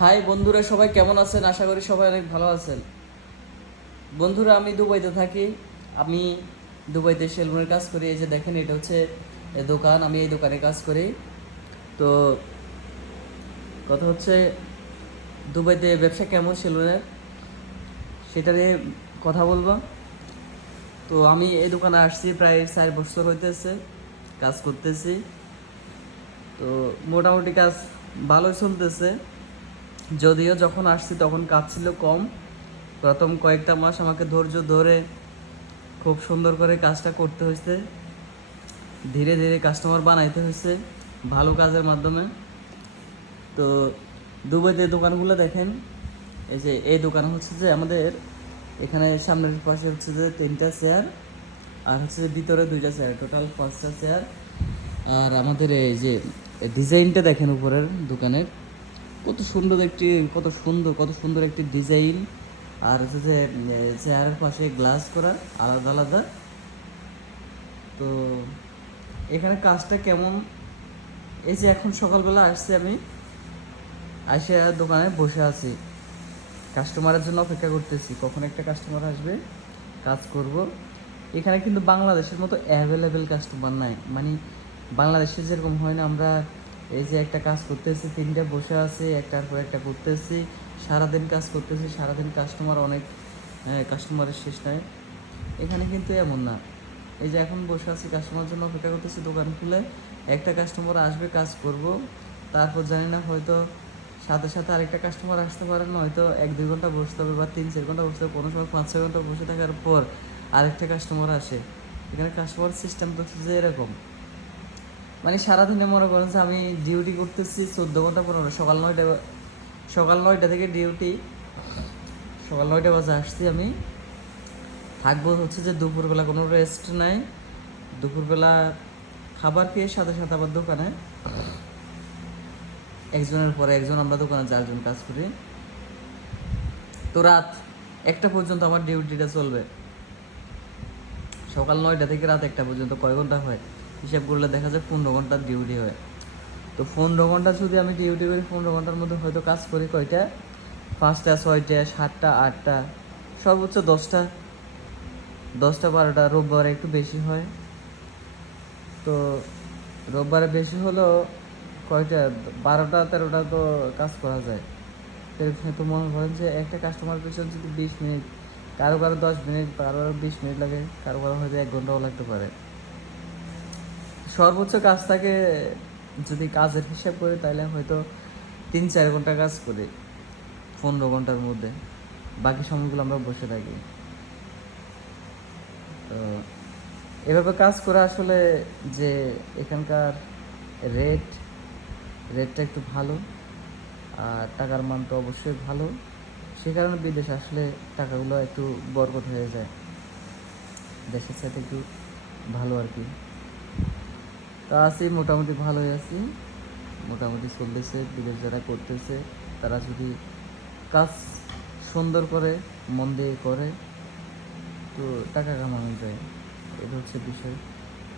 High বন্ধুরা, সবাই কেমন আছেন? আশা করি সবাই অনেক ভালো আছেন। বন্ধুরা, আমি দুবাইতে থাকি। আমি দুবাইতে সেলুনের কাজ করি। এই যে দেখেন, এটা হচ্ছে দোকান। আমি এই দোকানে কাজ করি। তো কথা হচ্ছে, দুবাইতে ব্যবসা কেমন সেলুনের? সেটা নিয়ে কথা বলব। তো আমি এই দোকানে আসছি প্রায় চার বছর হইতেছে, কাজ করতেছি। তো মোটামুটি কাজ ভালোই চলতেছে। যদিও যখন আসছি তখন কাজ ছিল কম। প্রথম কয়েকটা মাস আমাকে ধৈর্য ধরে খুব সুন্দর করে কাজটা করতে হয়েছে। ধীরে ধীরে কাস্টমার বানাইতে হয়েছে ভালো কাজের মাধ্যমে। তো দুবাইতে দোকানগুলো দেখেন, এই যে এই দোকান হচ্ছে যে আমাদের এখানে সামনের পাশে হচ্ছে যে তিনটা চেয়ার আর হচ্ছে যে ভিতরে দুইটা চেয়ার টোটাল পাঁচটা চেয়ার আর আমাদের এই যে ডিজাইনটা দেখেন উপরের দোকানের। কত সুন্দর একটি, কত সুন্দর কত সুন্দর একটি ডিজাইন আর হচ্ছে যে চেয়ারের পাশে গ্লাস করা, আলাদা আলাদা। তো এখানে কাজটা কেমন? এই যে এখন সকালবেলা আসছি আমি। আসে দোকানে বসে আছি। কাস্টমারের জন্য অপেক্ষা করতেছি, কখন একটা কাস্টমার আসবে, কাজ করব। এখানে কিন্তু বাংলাদেশের মতো অ্যাভেলেবেল কাস্টমার নাই। মানে বাংলাদেশে যেরকম হয় না, আমরা এই যে একটা কাজ করতেছি, তিনটা বসে আছি, একটার পর একটা করতেছি সারাদিন কাজ করতেছি, সারাদিন কাস্টমার অনেক কাস্টমারের শেষ নাই। এখানে কিন্তু এমন না। এই যে এখন বসে আছি কাস্টমার জন্য অপেক্ষা করতেছি, দোকান খুলে একটা কাস্টমার আসবে, কাজ করব। তারপর জানি না হয়তো সাথে সাথে আরেকটা কাস্টমার আসতে পারে না, হয়তো এক, দুই ঘণ্টা বসতে হবে বা তিন, চার ঘণ্টা বসতে হবে, কোনো সময় পাঁচ, ছয় ঘণ্টা বসে থাকার পর আরেকটা কাস্টমার আসে। এখানে কাস্টমার সিস্টেম তো যে এরকম। মানে সারাদিনে মনে করেন যে আমি ডিউটি করতেছি চোদ্দ ঘণ্টা, পনেরো সকাল নয়টা সকাল নয়টা থেকে ডিউটি সকাল নয়টা বাজে আসছি আমি। থাকব হচ্ছে যে দুপুরবেলা কোনো রেস্ট নাই। দুপুরবেলা খাবার খেয়ে সাথে সাথে আবার দোকানে। একজনের পরে একজন, আমরা দোকানে চারজন কাজ করি। তো রাত একটা পর্যন্ত আমার ডিউটিটা চলবে। সকাল নয়টা থেকে রাত একটা পর্যন্ত, কয় ঘণ্টা হয়? হিসাব করলে দেখা যায় পনেরো ঘণ্টার ডিউটি হয়। তো পনেরো ঘণ্টা যদি আমি ডিউটি করি, পনেরো ঘণ্টার মধ্যে হয়তো কাজ করি কয়টা? পাঁচটা, ছয়টা, সাতটা, আটটা, সর্বোচ্চ দশটা। দশটা, বারোটা, রোববারে একটু বেশি হয়। তো রোববারে বেশি হলেও কয়টা? বারোটা, তেরোটা তো কাজ করা যায়। তো মনে করেন যে একটা কাস্টমার পেছনে যদি বিশ মিনিট, কারও কারও দশ মিনিট, কারও কারও বিশ মিনিট লাগে, কারও কারও হয়তো এক ঘন্টাও লাগতে পারে। সর্বোচ্চ কাজ থাকে যদি কাজের হিসাব করি, তাহলে হয়তো তিন চার ঘণ্টা কাজ করি, পনেরো ঘণ্টার মধ্যে। বাকি সময়গুলো আমরা বসে থাকি। তো এভাবে কাজ করে আসলে যে এখানকার রেট রেটটা একটু ভালো, আর টাকার মান তো অবশ্যই ভালো, সে কারণে বিদেশে আসলে টাকাগুলো একটু বরকত হয়ে যায়। দেশের সাথে একটু ভালো আর কি। তা আছি, মোটামুটি ভালোই আছি। মোটামুটি চলতেছে, বিদেশ যারা করতেছে, তারা যদি কাজ সুন্দর করে, মন দিয়ে করে, তো টাকা কামানো যায়। এটা হচ্ছে বিষয়।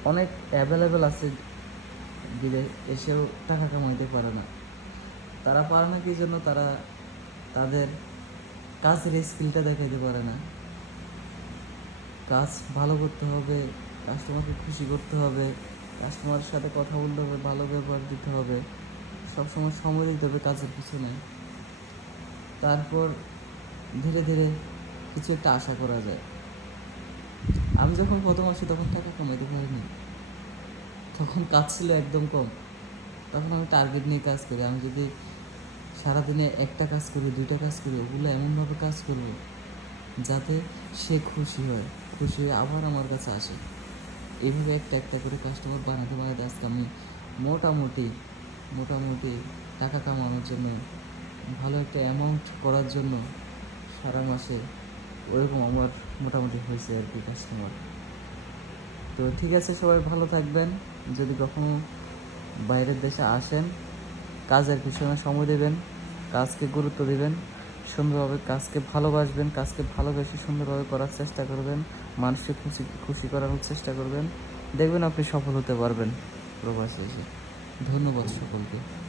অনেক অ্যাভেলেবেল আছে, বিদেশ এসেও টাকা কামাইতে পারে না। তারা পারে না কি জন্য? তারা তাদের কাজের স্কিলটা দেখাইতে পারে না। কাজ ভালো করতে হবে কাস্টমারকে খুশি করতে হবে। কাস্টমারের সাথে কথা বলতে হবে, ভালো ব্যবহার দিতে হবে, সবসময় সময় দিতে হবে কাজের পিছনে। তারপর ধীরে ধীরে কিছু একটা আশা করা যায়। আমি যখন প্রথম আসি তখন টাকা কামাইতে পারিনি। তখন কাজ ছিল একদম কম। তখন আমি টার্গেট নিয়ে কাজ করি। আমি যদি সারাদিনে একটা কাজ করি, দুইটা কাজ করি, ওগুলো এমনভাবে কাজ করব যাতে সে খুশি হয়, খুশি হয়ে আবার আমার কাছে আসে। এইভাবে একটা একটা করে কাস্টমার বানাতে বানাতে আজকে আমি মোটামুটি মোটামুটি টাকা কামানোর জন্য, ভালো একটা অ্যামাউন্ট করার জন্য সারা মাসে ওরকম আমার মোটামুটি হয়েছে আর কি কাস্টমার তো ঠিক আছে, সবাই ভালো থাকবেন। যদি কখনো বাইরের দেশে আসেন, কাজের পিছনে সময় দেবেন, কাজকে গুরুত্ব দেবেন সুন্দরভাবে কাজকে ভালোবাসবেন, কাজকে ভালোবেসে সুন্দরভাবে করার চেষ্টা করবেন, মানুষকে খুশি খুশি করার চেষ্টা করবেন। দেখবেন আপনি সফল হতে পারবেন। প্রবাসে, ধন্যবাদ সকলকে।